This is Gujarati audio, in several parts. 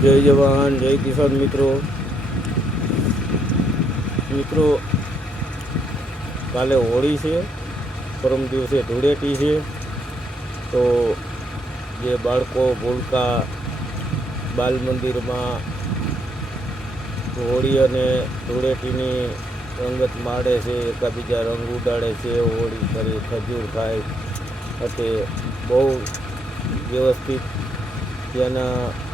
જય જવાન, જય કિસાન મિત્રો. મિત્રો, કાલે હોળી છે, પરમ દિવસે ધૂળેટી છે. તો જે બાળકો ભૂલકા બાલ મંદિરમાં હોળી અને ધૂળેટીની રંગત માડે છે, એકાબીજા રંગ ઉડાડે છે, હોળી કરી, ખજૂર ખાય. અને બહુ વ્યવસ્થિત ત્યાંના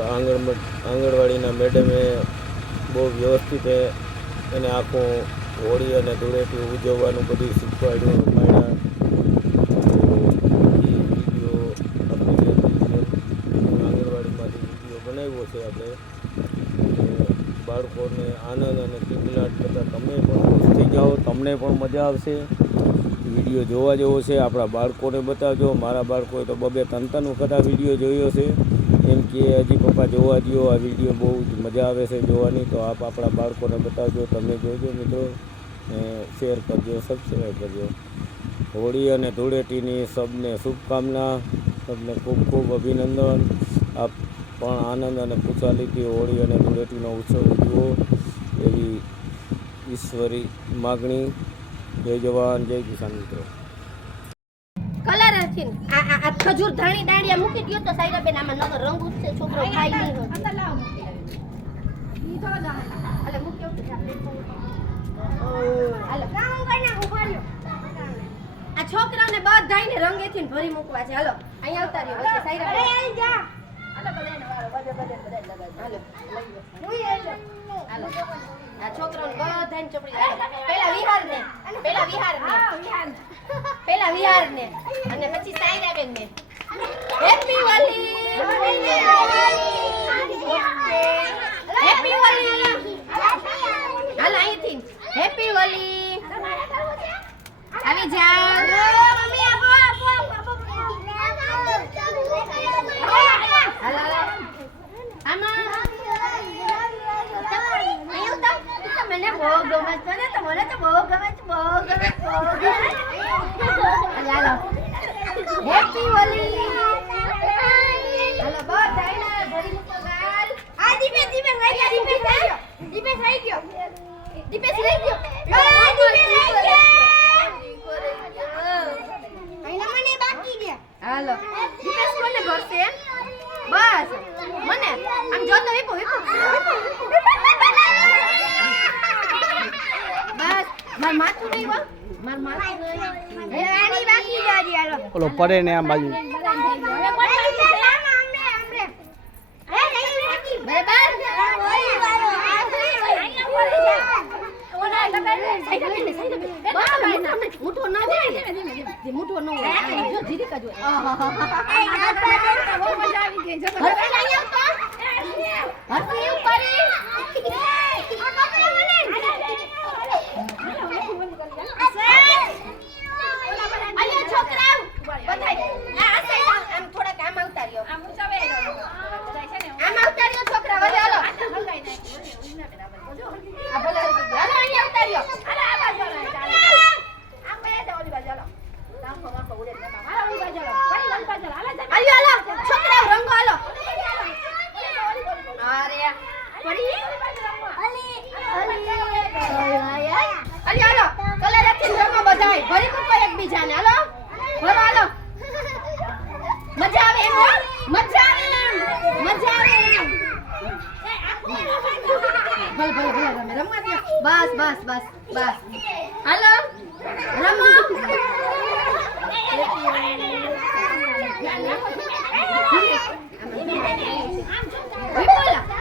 આંગણ આંગણવાડીના મેડમે બહુ વ્યવસ્થિત એને આખું હોળી અને ધૂળેટી ઉજવવાનું બધું શીખવાડ્યું એ વીડિયો આંગણવાડીમાંથી વીડિયો બનાવ્યો છે આપણે. બાળકોને આનંદ અને કિલમિલાટ કરતાં તમે પણ ખુશ થઈ જાઓ, તમને પણ મજા આવશે. વીડિયો જોવા જેવો છે, આપણા બાળકોને બતાવજો. મારા બાળકોએ તો બબે ત્રણ ત્રણ વખત આ વીડિયો જોયો છે. એમ કે હજી પપ્પા જોવા દ્યો, આ વીડિયો બહુ જ મજા આવે છે જોવાની, તો આપ આપણા બાળકોને બતાવજો, તમે જોજો મિત્રો શેર કરજો સબસ્ક્રાઈબ કરજો. હોળી અને ધૂળેટીની સબને શુભકામના, સબને ખૂબ ખૂબ અભિનંદન. આપ પણ આનંદ અને ખુશાલીથી હોળી અને ધૂળેટીનો ઉત્સવ ઉજવો, એવી ઈશ્વરી માગણી. જય જવાન, જય કિસાન મિત્રો. કલર ને. આ ખજૂર ધાણી દાંડિયા મૂકી દ્યો તો સાયરા બેન આમાં નગર રંગ ઉઠશે છોકરો ખાઈ નહીં હોય. હાલે મૂક્યો તો આપણે. હાલો. આ છોકરાઓને બધાયને રંગેથી ભરી મૂકવા છે હાલો અહીંયા આવતા રહ્યો અરે સાઈડા જા હાલો બધાયને વાળો, બધે બધે બધાય લગાડજો. હાલો લઈ લો. હાલો આ છોકરાઓને બધાયને ચોપડી હાલો. પેલા વિહારને પેલા વિહારને. પહેલા વિહારને. અને પછી સાયરા બેન ને હેપી હોલી હેપી હાલ અહીંથી હેપી હોલી આવી જાઓ હાલો આમાં અહીં આવતા? ઈ તો મને બહુ ગમે છે ને તો મને તો બહુ ગમે છે બહુ ગમે છે, બહુ ગમે છે. હાલો હેપી હોલી હાલો બધાયને ભરી મૂકો ગાલ. આ દીપે દીપે રહી ગયો, દીપે રહી ગયો. રહી ગયો. દીપે રહી ગયો. આ દીપેશ રહી ગયો. હાલો. દીપેશ કોને ભરશે? બસ. મને. આમ જોતો વીપો વીપો બસ. માર માથું નહીં વા માર માથું નહીં એ આની બાકી જ હજી હાલો ઓલો પડે ને આમ બાજુ મોટો ના જાય મોટો ન હોય જો જીરીક જ હોય છોકરાઓ બધાય આ સાઈડ આમ થોડાક આમ આવતા રહ્યો આમ આવતા રહ્યો છોકરા વળે હાલો આ ભલે આવી ગયું. હાલો અહીં આવતા રહ્યો હાલો હાલો છોકરાઓ રંગો હાલો અરે પડી અરે હાલો કલર આપીને રમો બધાય ભરી મૂકો એકબીજાને હાલો ભરો હાલો મજા આવે એમ હો? મજા આવે એમ મજા આવે એમ ભલે ભલે ભલે રમે રમવા દ્યો. બસ બસ બસ બસ. હાલો? વિપુલ,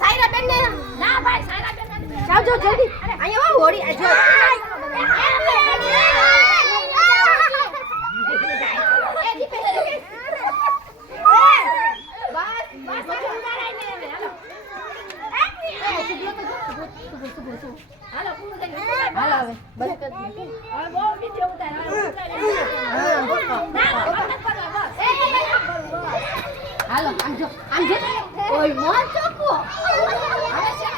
સાયરા બેન ના. ભાઈ સાયરા બેન જાવ જલ્દી. અહીંયા હો હોડી હાલો પૂરું થઈ ગયું. હાલો હવે બસ. કર હવે બહુ નીચે ઉતાર હાલો આમ જો આમ જો. ઓય મોર ચોકો હાલો